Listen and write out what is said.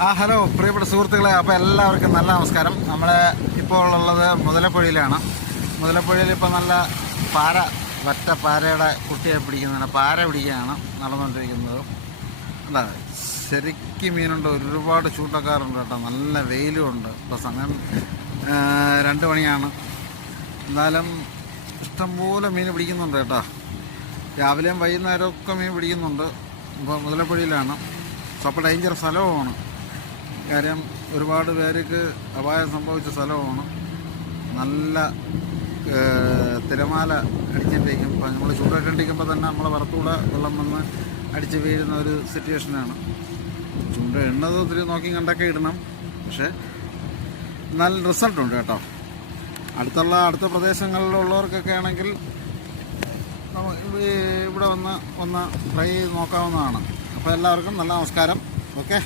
Hello പ്രിയപ്പെട്ട സുഹൃത്തുക്കളെ, അപ്പോൾ എല്ലാവർക്കും നല്ല നമസ്കാരം. നമ്മൾ ഇപ്പോൾ ഉള്ളത് മുതലപ്പുഴയിലാണ്. മുതലപ്പുഴയിൽ ഇപ്പോൾ നല്ല പാര, വറ്റ പാരയുടെ കുട്ടിയെ പിടിക്കുന്നതാണ്, പാര പിടിക്കുകയാണ് നടന്നുകൊണ്ടിരിക്കുന്നത്. അല്ല, ശരിക്കും മീനുണ്ട്, ഒരുപാട് ചൂണ്ടക്കാരുണ്ട് കേട്ടോ. നല്ല വെയിലുമുണ്ട്. ഇപ്പോൾ സമയം 2 മണിയാണ്. എന്നാലും ഇഷ്ടംപോലെ മീൻ പിടിക്കുന്നുണ്ട് കേട്ടോ. രാവിലെയും വൈകുന്നേരമൊക്കെ മീൻ പിടിക്കുന്നുണ്ട്. ഇപ്പോൾ മുതലപ്പുഴയിലാണ്. അപ്പോൾ ഡേഞ്ചർ സ്ഥലവുമാണ്. കാര്യം ഒരുപാട് പേർക്ക് അപായം സംഭവിച്ച സ്ഥലമാണ്. നല്ല തിരമാല അടിച്ചിട്ടേക്കും. ഇപ്പോൾ നമ്മൾ ചൂണ്ടയിട്ടിരിക്കുമ്പോൾ തന്നെ നമ്മളെ പുറത്തൂടെ വെള്ളം വന്ന് അടിച്ച് വീഴുന്ന ഒരു സിറ്റുവേഷനാണ്. ചൂണ്ട ഇടുന്നത് ഒത്തിരി നോക്കി കണ്ടൊക്കെ ഇടണം. പക്ഷേ നല്ല റിസൾട്ടുണ്ട് കേട്ടോ. അടുത്ത പ്രദേശങ്ങളിലുള്ളവർക്കൊക്കെ ആണെങ്കിൽ ഇവിടെ വന്ന് ട്രൈ ചെയ്ത് നോക്കാവുന്നതാണ്. അപ്പോൾ എല്ലാവർക്കും നല്ല നമസ്കാരം. ഓക്കെ.